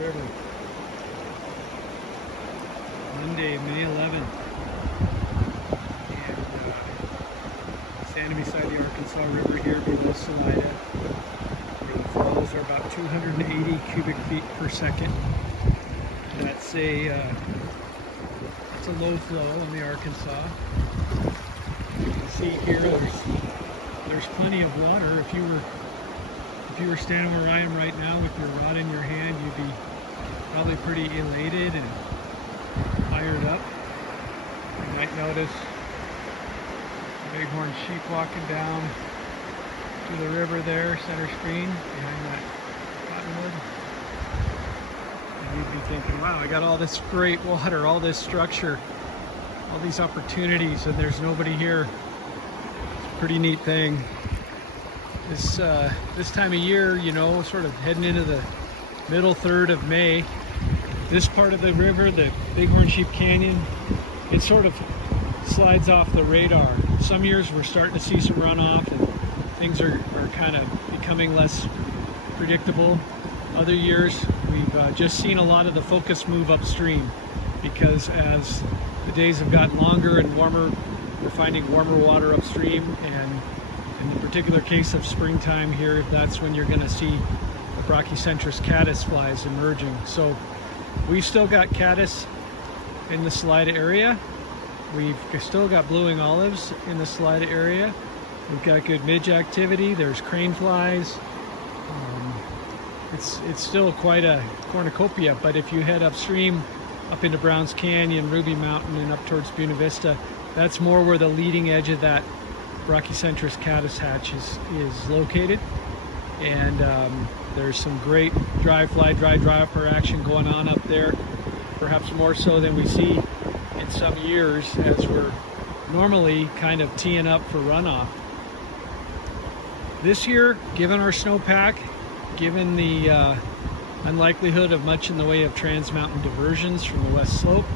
River. Monday, May 11th. And standing beside the Arkansas River here below Salida. The flows are about 280 cubic feet per second. That's a low flow in the Arkansas. You can see here there's plenty of water. If you were standing where I am right now with your rod in your hand, you'd be probably pretty elated and fired up. You might notice bighorn sheep walking down to the river there, center screen, behind that cottonwood. And you'd be thinking, wow, I got all this great water, all this structure, all these opportunities, and there's nobody here. It's a pretty neat thing. This time of year, you know, sort of heading into the middle third of May, this part of the river, the Bighorn Sheep Canyon, it sort of slides off the radar. Some years we're starting to see some runoff and things are kind of becoming less predictable. Other years we've just seen a lot of the focus move upstream, because as the days have gotten longer and warmer, we're finding warmer water upstream, and in the particular case of springtime here, that's when you're going to see the Brachycentrus caddis flies emerging. So we've still got caddis in the Salida area. We've still got blueing olives in the Salida area. We've got good midge activity. There's crane flies. It's still quite a cornucopia, but if you head upstream up into Browns Canyon, Ruby Mountain, and up towards Buena Vista, that's more where the leading edge of that Brachycentrus caddis hatch is located. And there's some great dry fly, dry upper action going on up there, perhaps more so than we see in some years, as we're normally kind of teeing up for runoff. This year, given our snowpack, given the unlikelihood of much in the way of trans-mountain diversions from the west slope,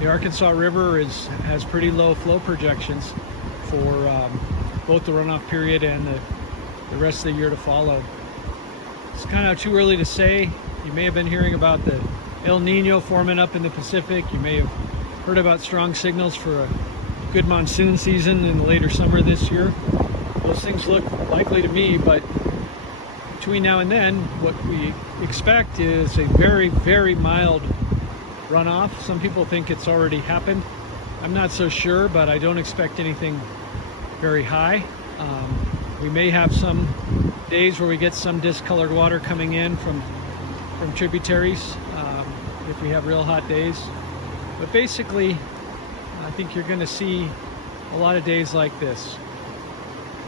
the Arkansas River has pretty low flow projections for both the runoff period and the rest of the year to follow. It's kind of too early to say. You may have been hearing about the El Nino forming up in the Pacific. You may have heard about strong signals for a good monsoon season in the later summer this year. Those things look likely to me, but between now and then, what we expect is a very, very mild runoff. Some people think it's already happened. I'm not so sure, but I don't expect anything very high. We may have some days where we get some discolored water coming in from tributaries if we have real hot days. But basically, I think you're going to see a lot of days like this.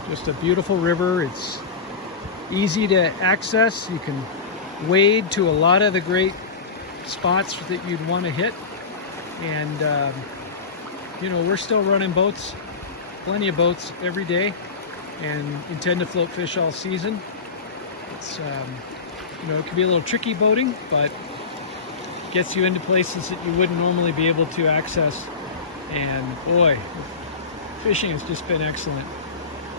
Just a beautiful river. It's easy to access. You can wade to a lot of the great spots that you'd want to hit. And you know, we're still running boats, plenty of boats every day, and intend to float fish all season. It's you know, it can be a little tricky boating, but gets you into places that you wouldn't normally be able to access. And boy, fishing has just been excellent.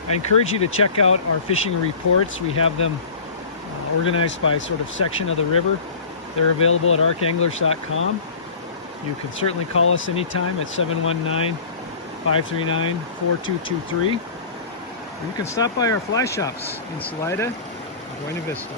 I encourage you to check out our fishing reports. We have them organized by sort of section of the river. They're available at ArkAnglers.com. You can certainly call us anytime at 719-539-4223. You can stop by our fly shops in Salida and Buena Vista.